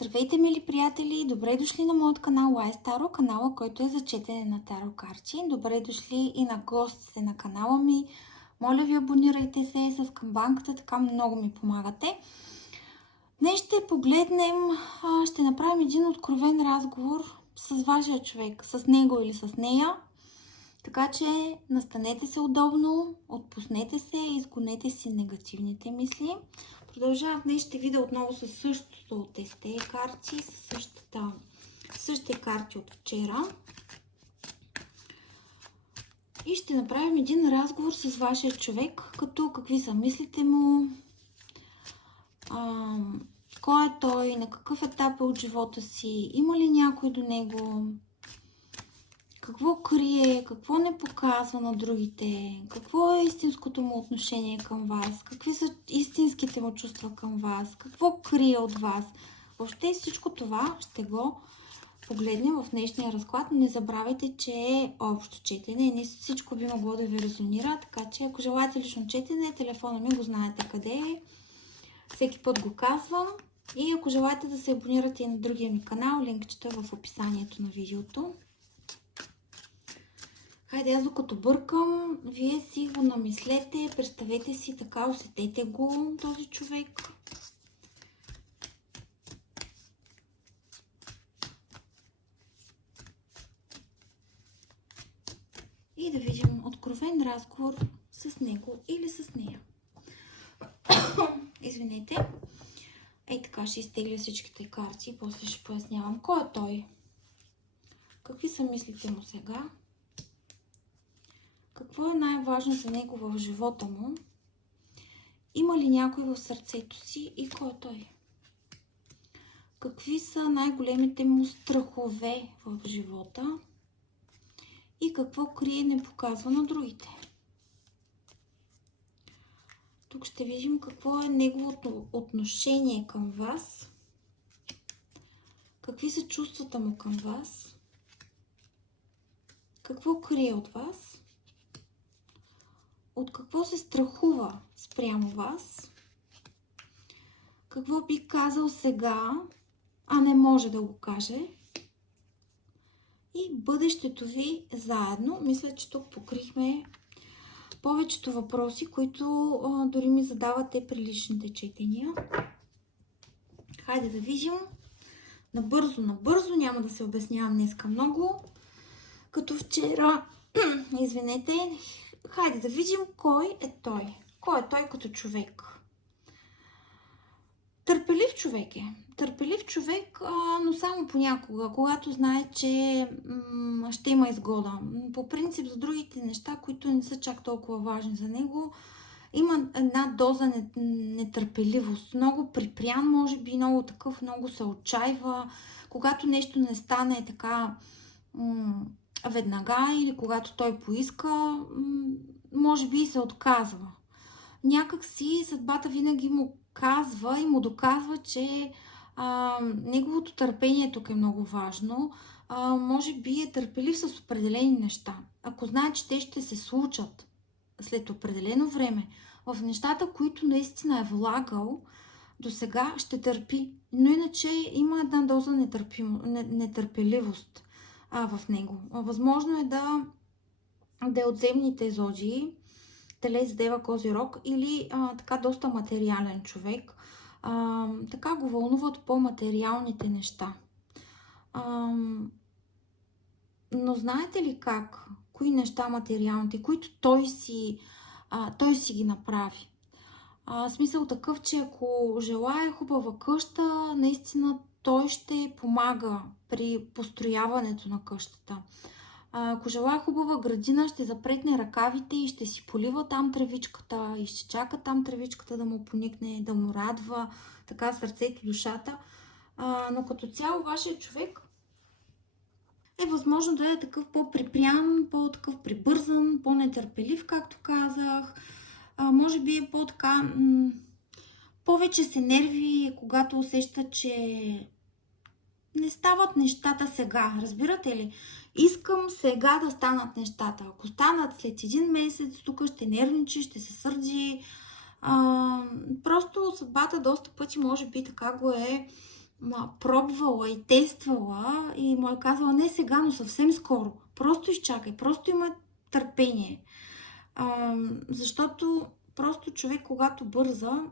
Здравейте, мили приятели! Добре дошли на моят канал Лайс Таро, канала, който е за четене на таро карти. Добре дошли и на гостите на канала ми. Моля ви, абонирайте се с камбанката, така много ми помагате. Днес ще погледнем, ще направим един откровен разговор с вашия човек, с него или с нея. Така че настанете се удобно, отпуснете се, изгонете си негативните мисли. Продължавам днес, ще видя отново със същото от тези карти, със същите карти от вчера. И ще направим един разговор с вашия човек, като какви са мислите му, кой е той, на какъв етап е от живота си, има ли някой до него, какво крие, какво не показва на другите, какво е истинското му отношение към вас, какви са истинските му чувства към вас, какво крие от вас. Въобще всичко това ще го погледнем в днешния разклад, но не забравяйте, че е общо четене. Не всичко би могло да ви резонира, така че ако желаете лично четене, телефона ми го знаете къде е. Всеки път го казвам. И ако желаете да се абонирате и на другия ми канал, линкчето е в описанието на видеото. Хайде, аз докато бъркам, вие си го намислете, представете си така, усетете го, този човек. И да видим откровен разговор с него или с нея. Извинете. Ей така ще изтегля всичките карти, после ще пояснявам кой е той. Какви са мислите му сега? Какво е най-важно за него в живота му? Има ли някой в сърцето си и кой е той? Какви са най-големите му страхове в живота? И какво крие и не показва на другите? Тук ще видим какво е неговото отношение към вас. Какви са чувствата му към вас? Какво крие от вас? От какво се страхува спрямо вас? Какво би казал сега, а не може да го каже? И бъдещето ви заедно. Мисля, че тук покрихме повечето въпроси, които дори ми задавате при личните четения. Хайде да видим. Набързо, няма да се обяснявам днеска много. Като вчера, извинете, хайде да видим кой е той. Кой е той като човек? Търпелив човек е. Търпелив човек, но само понякога, когато знае, че ще има изгода. По принцип за другите неща, които не са чак толкова важни за него, има една доза нетърпеливост. Много припрян, може би, много такъв, много се отчаива. Когато нещо не стане така веднага или когато той поиска, може би и се отказва. Някак си съдбата винаги му казва и му доказва, че неговото търпение тук е много важно. Може би е търпелив с определени неща. Ако знае, че те ще се случат след определено време, в нещата, които наистина е влагал, до сега ще търпи. Но иначе има една доза нетърпеливост в него. Възможно е да е от земните зодии, Телец, Дева, Козирог или така доста материален човек. Така го вълнуват по-материалните неща. Но знаете ли как? Кои неща материалните, които той си ги направи? Смисъл такъв, че ако желая хубава къща, наистина той ще помага при построяването на къщата. Ако желая хубава градина, ще запретне ръкавите и ще си полива там тревичката и ще чака там тревичката да му поникне, да му радва така сърцето, душата. Но като цяло вашия човек е възможно да е такъв по-припрян, по-такъв прибързан, по-нетърпелив, както казах. Може би е по-така повече се нерви, когато усеща, че не стават нещата сега. Разбирате ли? Искам сега да станат нещата. Ако станат след един месец, тук ще нервничи, ще се сърди. Просто съдбата доста пъти може би така го е пробвала и тествала и му е казала не сега, но съвсем скоро. Просто изчакай, просто има търпение. Защото просто човек, когато бърза,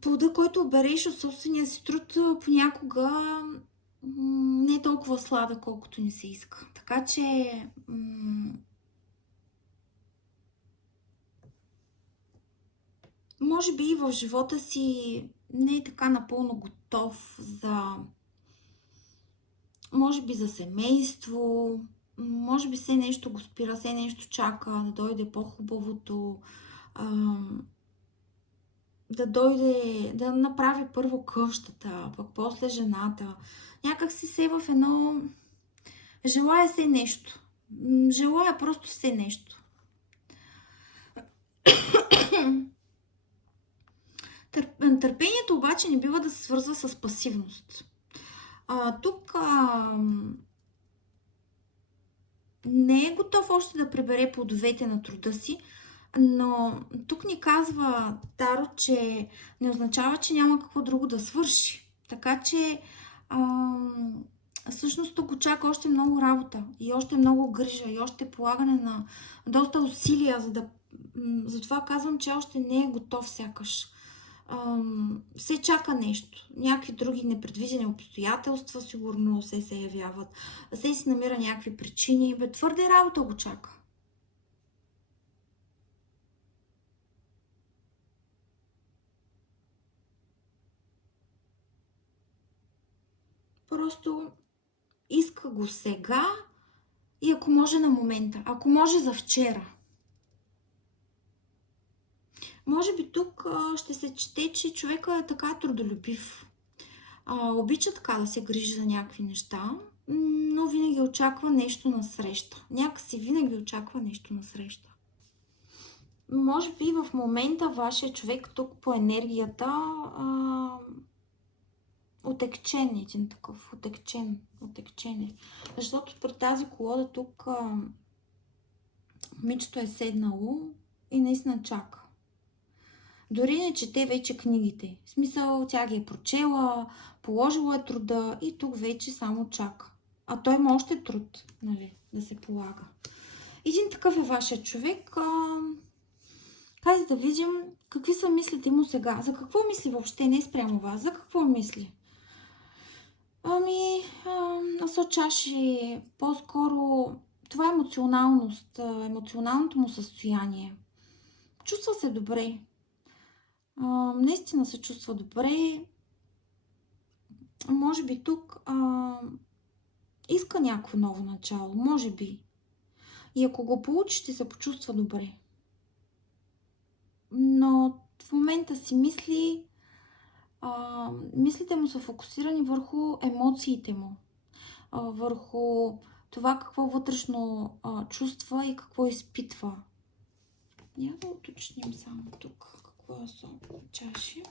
плода, който береш от собствения си труд, понякога не е толкова сладък, колкото ни се иска. Така че може би в живота си не е така напълно готов за, може би за семейство, може би все нещо го спира, все нещо чака да дойде по-хубавото, да дойде, да направи първо къщата, пък после жената. Някак си се в едно... Желая се нещо. Желая просто все нещо. Търпението обаче не бива да се свързва с пасивност. Тук не е готов още да прибере плодовете на труда си, но тук ни казва Таро, че не означава, че няма какво друго да свърши. Така че всъщност тук очаква още много работа и още много грижа и още полагане на доста усилия, затова казвам, че още не е готов сякаш. Се чака нещо. Някакви други непредвидени обстоятелства сигурно се явяват. Се си намира някакви причини. Твърде работа го чака. Просто иска го сега и ако може на момента. Ако може за вчера. Може би тук ще се чете, че човека е така трудолюбив. Обича така да се грижи за някакви неща, но винаги очаква нещо насреща. Някакси винаги очаква нещо насреща. Може би в момента вашия човек тук по енергията отекчен, един такъв, отекчен. Защото при тази колода тук момичето е седнало и наистина чака. Дори не чете вече книгите. В смисъл, тя ги е прочела, положила е труда и тук вече само чака. А той има още труд, нали, да се полага. Един такъв е вашия човек. Хайде да видим какви са мислите му сега. За какво мисли въобще? Не спрямо вас. За какво мисли? Са чаши. По-скоро това е емоционалност, емоционалното му състояние. Чувства се добре. Наистина се чувства добре. Може би тук иска някакво ново начало. Може би. И ако го получи, ще се почувства добре. Но в момента си мисли, мислите му са фокусирани върху емоциите му. Върху това какво вътрешно чувства и какво изпитва. Я да уточним само тук какво са чаши.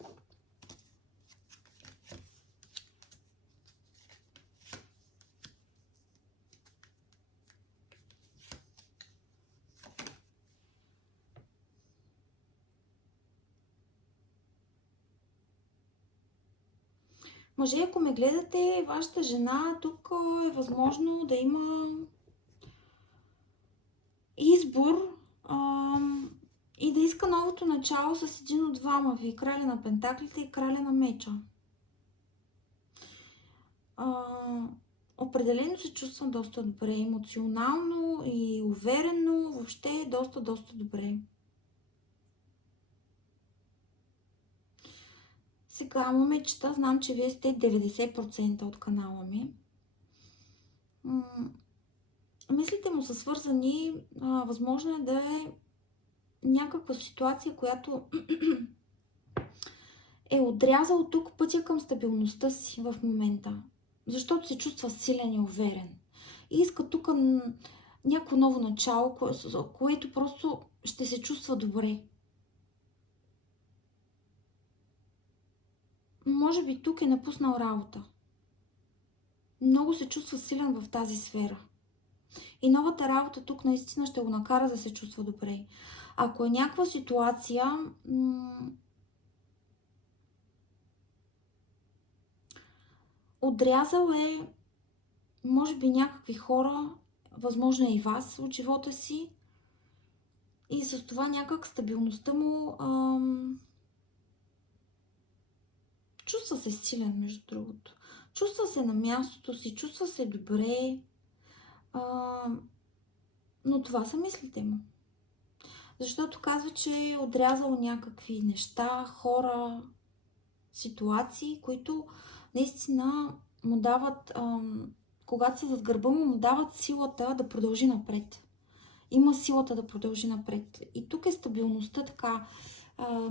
Мъже, ако ме гледате, вашата жена, тук е възможно да има избор и да иска новото начало с един от двама ви. Краля на пентаклите и краля на меча. Определено се чувства доста добре, емоционално и уверено, въобще доста добре. Сега, момичета, знам, че вие сте 90% от канала ми. Мислите му са свързани, възможно е да е някаква ситуация, която е отрязал тук пътя към стабилността си в момента. Защото се чувства силен и уверен. И иска тук някакво ново начало, което просто ще се чувства добре. Може би тук е напуснал работа. Много се чувства силен в тази сфера. И новата работа тук наистина ще го накара да се чувства добре. Ако е някаква ситуация, Отрязал е, може би, някакви хора, възможно и вас от живота си. И с това някак стабилността му чувства се силен, между другото. Чувства се на мястото си, чувства се добре. Но това са мислите му. Защото казва, че е отрязал някакви неща, хора, ситуации, които наистина му дават, когато са зад гърба му дават силата да продължи напред. Има силата да продължи напред. И тук е стабилността така.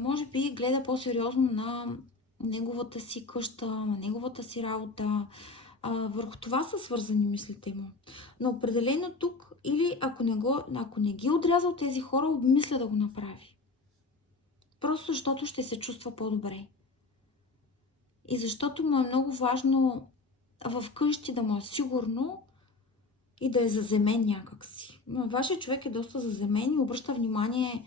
Може би гледа по-сериозно на неговата си къща, на неговата си работа. Върху това са свързани мислите му. Но определено тук, или ако не ги е отрязал тези хора, обмисля да го направи. Просто защото ще се чувства по-добре. И защото му е много важно вкъщи да му е сигурно и да е заземен някакси. Вашия човек е доста заземен и обръща внимание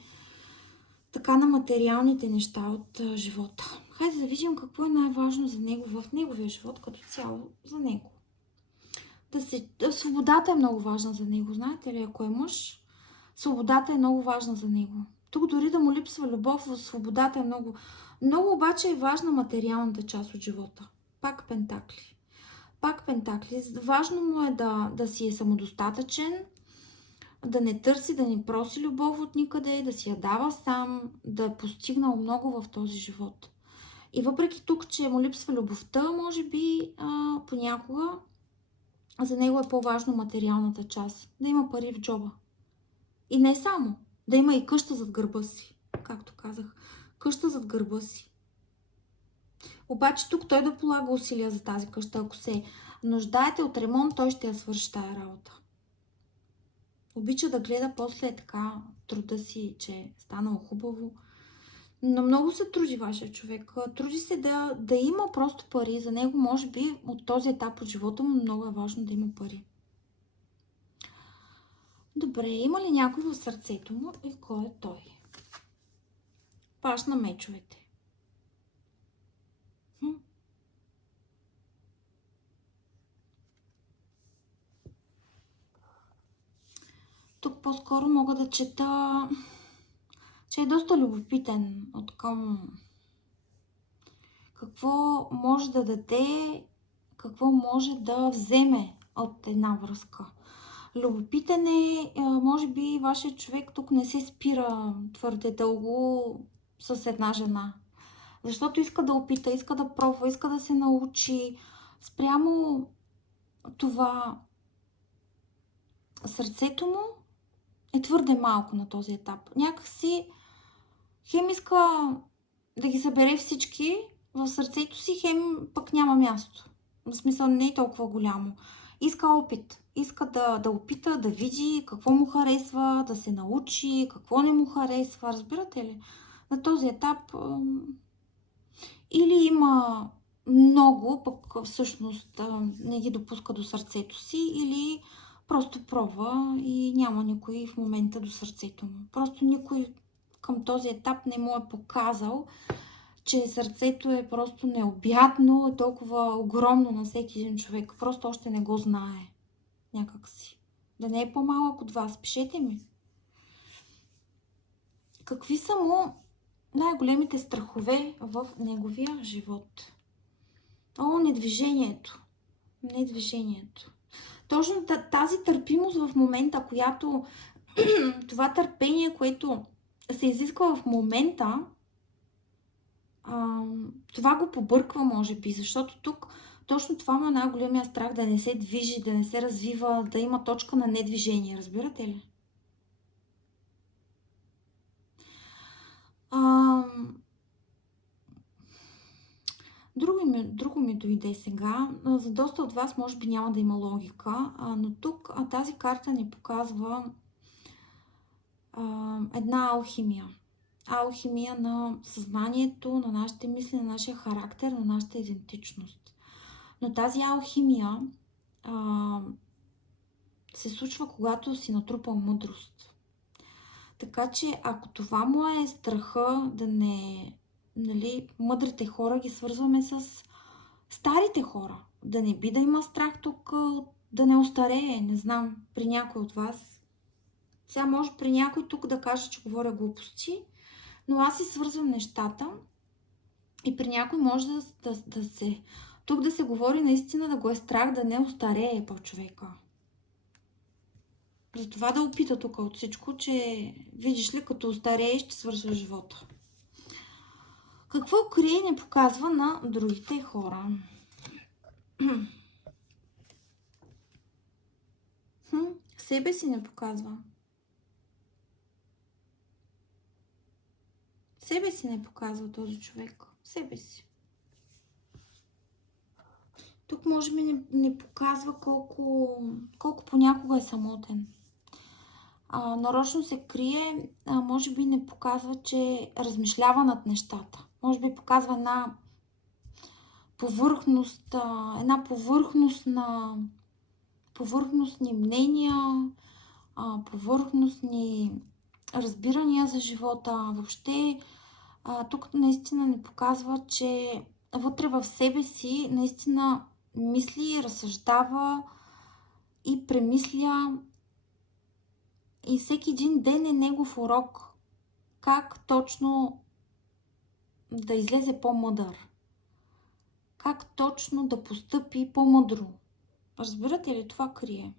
така на материалните неща от живота. Хайде да видим какво е най-важно за него в неговия живот, като цяло за него. Свободата е много важна за него. Знаете ли, ако е мъж, свободата е много важна за него. Тук дори да му липсва любов, свободата е много. Много обаче е важна материалната част от живота. Пак пентакли. Пак пентакли. Важно му е да си е самодостатъчен, да не търси, да не проси любов от никъде, да си я дава сам, да е постигнал много в този живот. И въпреки тук, че му липсва любовта, може би понякога за него е по-важно материалната част. Да има пари в джоба. И не само. Да има и къща зад гърба си. Както казах. Къща зад гърба си. Обаче тук той да полага усилия за тази къща. Ако се нуждаете от ремонт, той ще я свърши тая работа. Обича да гледа после така труда си, че е станало хубаво. Но много се труди вашия човек. Труди се да има просто пари. За него, може би, от този етап от живота му много е важно да има пари. Добре, има ли някой в сърцето му и кой е той? Паш на мечовете. Тук по-скоро мога да чета, че е доста любопитен от към какво може да даде, какво може да вземе от една връзка. Любопитен е, може би вашия човек тук не се спира твърде дълго с една жена. Защото иска да опита, иска да пробва, иска да се научи. Спрямо това сърцето му е твърде малко на този етап. Някакси хем иска да ги събере всички в сърцето си, хем пък няма място. В смисъл не е толкова голямо. Иска опит. Иска да опита, да види какво му харесва, да се научи, какво не му харесва. Разбирате ли? На този етап или има много, пък всъщност не ги допуска до сърцето си, или просто пробва и няма никой в момента до сърцето му. Просто никой към този етап не му е показал, че сърцето е просто необятно, е толкова огромно на всеки един човек. Просто още не го знае. Някак си. Да не е по-малък от вас. Пишете ми. Какви са му най-големите страхове в неговия живот? Недвижението. Недвижението. Точно тази търпимост в момента, която това търпение, което се изисква в момента, това го побърква, може би, защото тук точно това му е най-големия страх, да не се движи, да не се развива, да има точка на недвижение. Разбирате ли? Друго ми дойде сега. За доста от вас може би няма да има логика, но тук тази карта ни показва една алхимия. Алхимия на съзнанието, на нашите мисли, на нашия характер, на нашата идентичност. Но тази алхимия се случва, когато си натрупал мъдрост. Така че, ако това му е страха да не... Нали, мъдрите хора ги свързваме с старите хора. да не би да има страх тук да не остарее, не знам, при някой от вас. Сега може при някой тук да каже, че говоря глупости, но аз си свързвам нещата и при някой може да се... Тук да се говори наистина да го е страх да не остарее по човека. Затова да опита тук от всичко, че видиш ли, като остарееш, ще свършва живота. Какво крие не показва на другите хора? Себе си не показва. Себе си не показва този човек. Себе си. Тук може би не показва колко понякога е самотен. Нарочно се крие, може би не показва, че размишлява над нещата. Може би показва една повърхностни мнения, повърхностни разбирания за живота. Въобще тук наистина не показва, че вътре в себе си наистина мисли, разсъждава и премисля. И всеки един ден е негов урок. Как точно да излезе по-мъдър. Как точно да постъпи по-мъдро. Разбирате ли, това крие?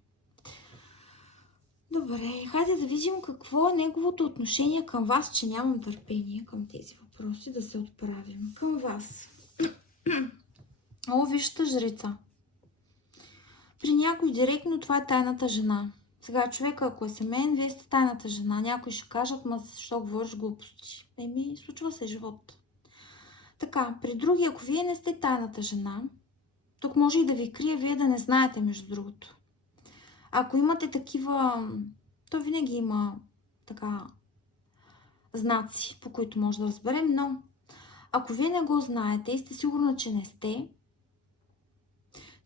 Добре, хайде да видим какво е неговото отношение към вас, че нямам търпение към тези въпроси, да се отправим към вас. О, вижте жрица. При някой директно това е тайната жена. Сега човека, ако е семейен, вие сте тайната жена. Някой ще кажат, ма защо говориш глупости? Случва се живот. Така, при други, ако вие не сте тайната жена, тук може и да ви крие, вие да не знаете, между другото. Ако имате такива, то винаги има така знаци, по които може да разберем, но ако вие не го знаете и сте сигурна, че не сте,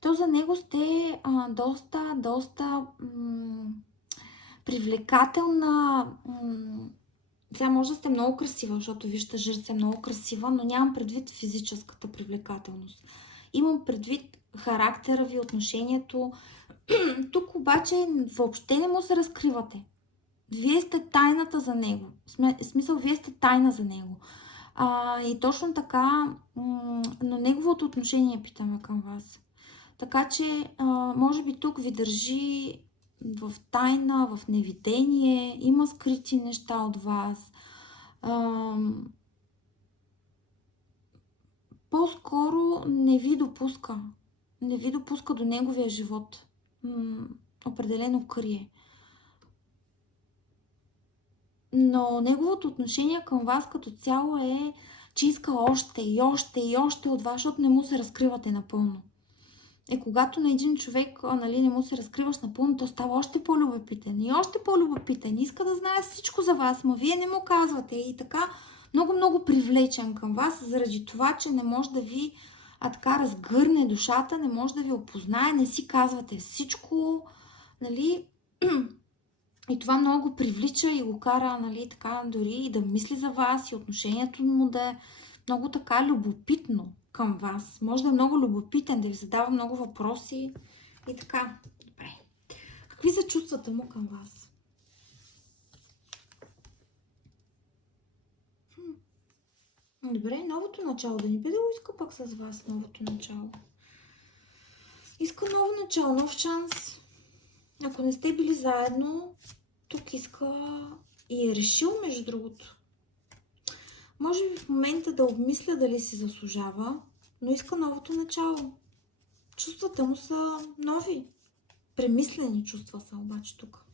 то за него сте доста привлекателна. Сега може да сте много красива, защото вижте, жрица е много красива, но нямам предвид физическата привлекателност. Имам предвид характера ви, отношението. Тук обаче въобще не му се разкривате. Вие сте тайната за него. В смисъл, вие сте тайна за него. И точно така, но неговото отношение питаме към вас. Така че, може би тук ви държи в тайна, в невидение, има скрити неща от вас. По-скоро не ви допуска. Не ви допуска до неговия живот. Определено крие. Но неговото отношение към вас като цяло е, че иска още и още и още от вас, защото не му се разкривате напълно. Когато на един човек не му се разкриваш напълно, то става още по-любопитен и още по-любопитен. Иска да знае всичко за вас, но вие не му казвате. И така много привлечен към вас, заради това, че не може да ви така разгърне душата, не може да ви опознае, не си казвате всичко, нали? И това много го привлича и го кара, така дори и да мисли за вас и отношението му да е много така любопитно към вас. Може да е много любопитен, да ви задава много въпроси и така. Добре. Какви са чувствата му към вас? Добре, новото начало. Да ни бъде го иска пък с вас новото начало. Иска ново начало, нов шанс. Ако не сте били заедно, тук иска и е решил, между другото. Може би в момента да обмисля дали си заслужава, но иска новото начало. Чувствата му са нови. Премислени чувства са обаче тук.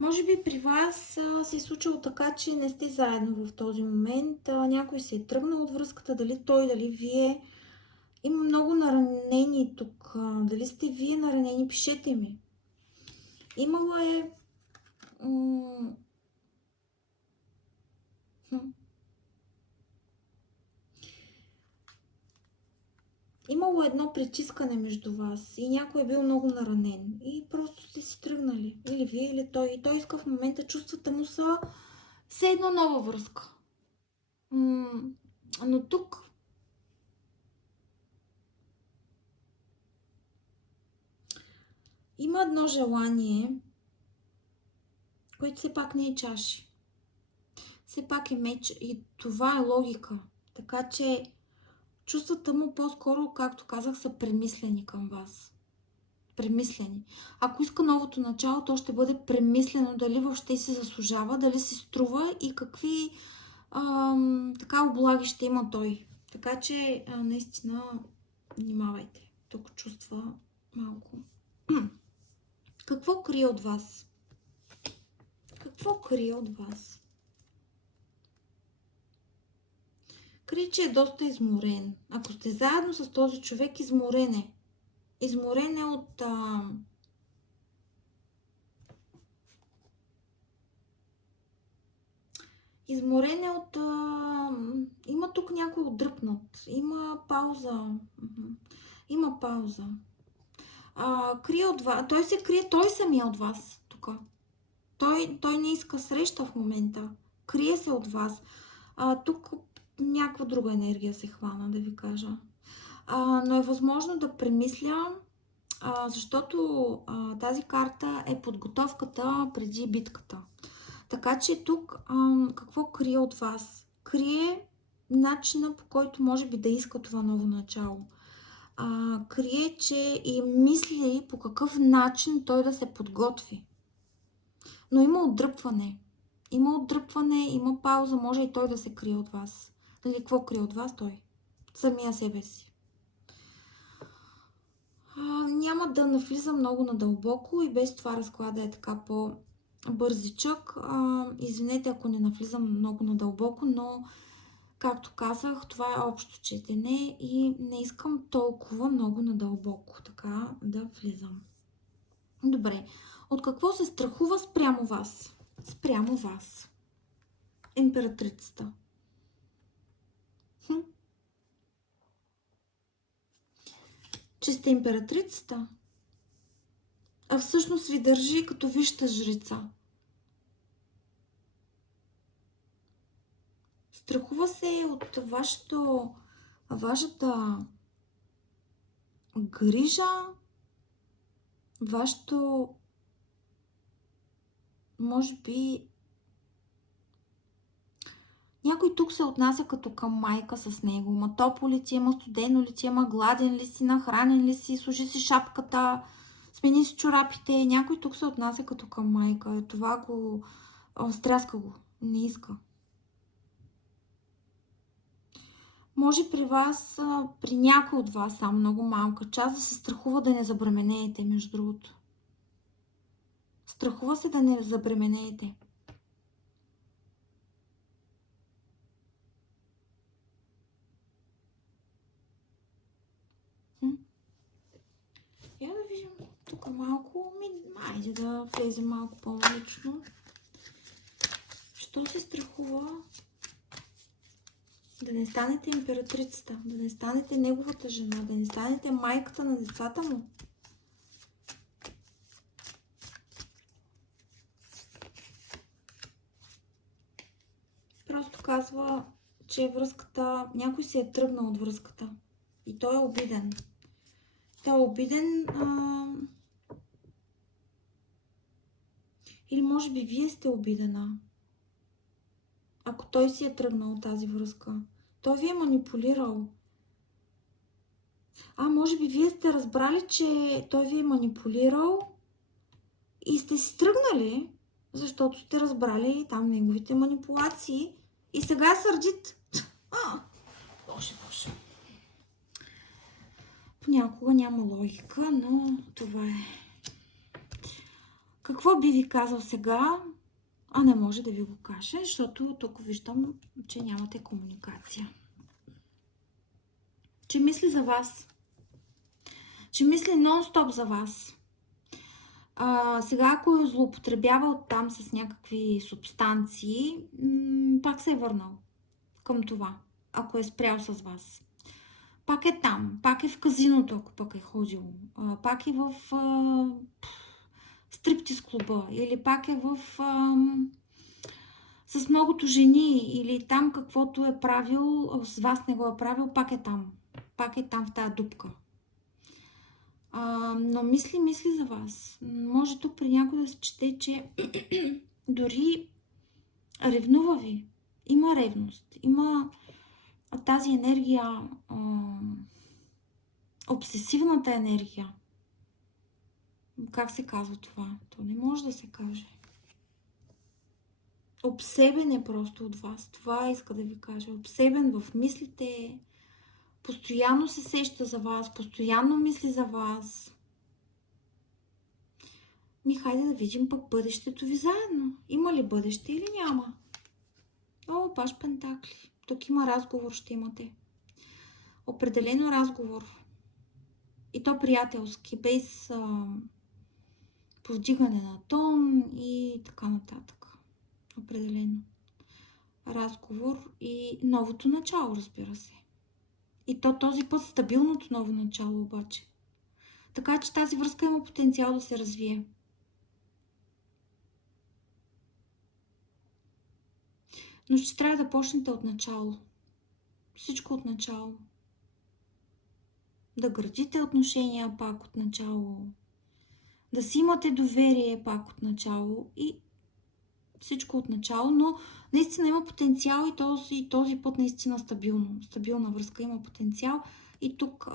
Може би при вас се е случило така, че не сте заедно в този момент. Някой се е тръгнал от връзката, дали той, дали вие. Има много наранени тук. Дали сте вие наранени, пишете ми. Имало е... Имало едно притискане между вас и някой е бил много наранен. И просто сте си тръгнали. Или или вие, или той. И той иска в момента, чувствата му са все едно нова връзка. Но тук има едно желание, което все пак не е чаши. Все пак е меч и това е логика. Така че чувствата му по-скоро, както казах, са премислени към вас. Премислени. Ако иска новото начало, то ще бъде премислено дали въобще си заслужава, дали си струва и какви така облаги ще има той. Така че наистина внимавайте. Тук чувства малко. Какво крие от вас? Какво крие от вас? Крие, че е доста изморен. Ако сте заедно с този човек, изморен е. Изморен е от... Изморен е от... Има тук някой отдръпнат. Има пауза. Има пауза. Крие от вас. Той се крие, той самия от вас. Тук. Той не иска среща в момента. Крие се от вас. Тук някаква друга енергия се хвана, да ви кажа. Но е възможно да премисля, защото тази карта е подготовката преди битката. Така че тук какво крие от вас? Крие начина, по който може би да иска това ново начало. Крие, че и мисли по какъв начин той да се подготви. Но има отдръпване. Има отдръпване, има пауза, може и той да се крие от вас. Нали, какво крие от вас той? Самия себе си. Няма да навлизам много надълбоко и без това разклада е така по-бързичък. Извинете, ако не навлизам много надълбоко, но както казах, това е общо четене и не искам толкова много надълбоко така да влизам. Добре, от какво се страхува спрямо вас? Спрямо вас. Императрицата. Че сте императрицата, а всъщност ви държи като висша жрица. Страхува се от вашата грижа, вашето, може би, някой тук се отнася като към майка с него. Ма топло ли ти, ма студено ли ти, ма гладен ли си, нахранен ли си, служи си шапката, смени си чорапите. Някой тук се отнася като към майка. Това го стряска го. Не иска. Може при вас, при някой от вас, само много малка част, да се страхува да не забременеете, между другото. Страхува се да не забременеете. Я да видим тук малко. Айде да влезем малко по-лично. Що се страхува? Да не станете императрицата, да не станете неговата жена, да не станете майката на децата му. Просто казва, че връзката, някой се е тръгнал от връзката и той е обиден. Той е обиден или може би вие сте обидена. Ако той си е тръгнал от тази връзка. Той ви е манипулирал. Може би вие сте разбрали, че той ви е манипулирал и сте си тръгнали, защото сте разбрали там неговите манипулации и сега е сърдит. Боже. Понякога няма логика, но това е. Какво би ви казал сега, а не може да ви го каже, защото тук виждам, че нямате комуникация. Че мисли за вас. Че мисли нон-стоп за вас. Сега, ако е злоупотребявал там с някакви субстанции, пак се е върнал към това, ако е спрял с вас. Пак е там, пак е в казиното, ако пък е ходил. Пак е в стриптиз клуба, или пак е с многото жени, или там каквото е правил, с вас не го е правил, пак е там. Пак е там в тази дупка. Но мисли за вас. Може тук при някой да се чете, че дори ревнува ви. Има ревност. Има тази енергия, обсесивната енергия. Как се казва това? То не може да се каже. Обсебен е просто от вас. Това иска да ви кажа. Обсебен в мислите. Постоянно се сеща за вас. Постоянно мисли за вас. Хайде да видим пък бъдещето ви заедно. Има ли бъдеще или няма? О, паш пентакли. Тук има разговор, ще имате. Определено разговор. И то приятелски, без повдигане на тон и така нататък. Определено. Разговор и новото начало, разбира се. И то този път стабилното ново начало обаче. Така че тази връзка има потенциал да се развие. Но ще трябва да почнете от начало. Всичко от начало. Да градите отношения пак от начало. Да си имате доверие пак от начало. И всичко от начало, но наистина има потенциал и този път наистина стабилна връзка има потенциал и тук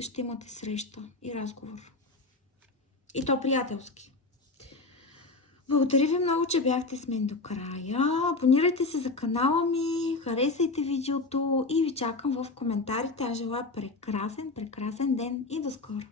ще имате среща и разговор. И то приятелски. Благодаря ви много, че бяхте с мен до края. Абонирайте се за канала ми, харесайте видеото и ви чакам в коментарите. Аз желая прекрасен ден и до скоро!